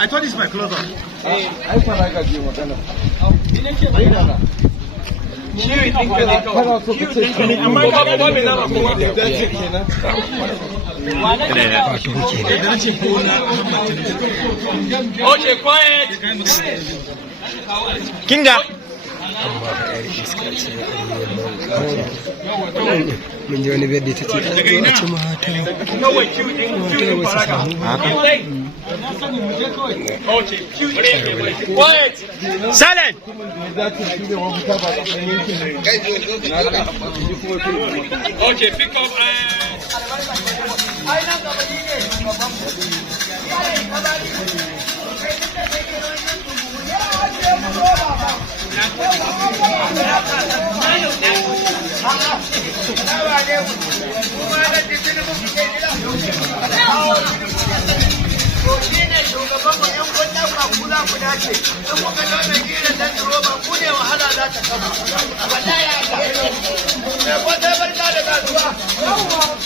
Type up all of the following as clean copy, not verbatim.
I thought it's my closer. Okay, quiet. Kinga. Mun ji wani biyar ta ce a ci mata Quiet. Silent. Okay, pick up.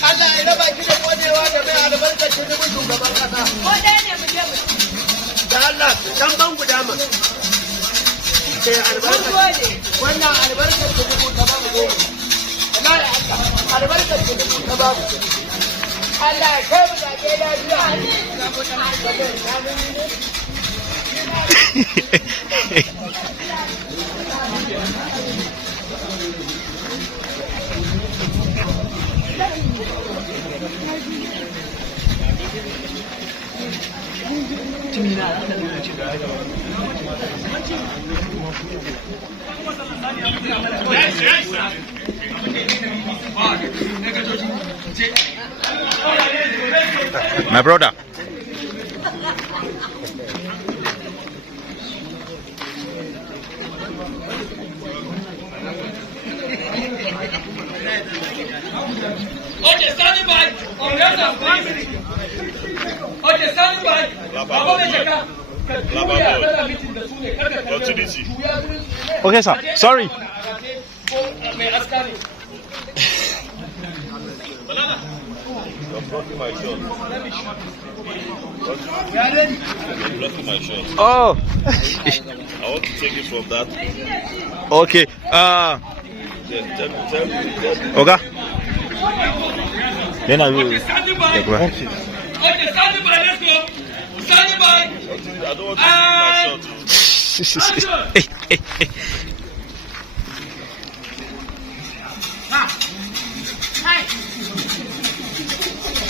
Allah ya raba ki da kodewa da mai albarkacin dubin shugaban kasa. Da Allah, dan ban guda ma. Wannan albarkacin dubu ta babu goma. Wallahi Allah, albarkacin dubu ta babu. Allah ya kai mu zaɓe lafiya. My brother. Okay, standing by. On the other side. Okay, standing by. Okay, sir. Sorry. You're blocking my shot. Oh. I want to take it from that. Okay. Tell me. Okay. Then I will. Okay, standing by. Take one. Okay, standing by. Let's go. Standing by. I don't want to take my shot. Hey, hey, hey.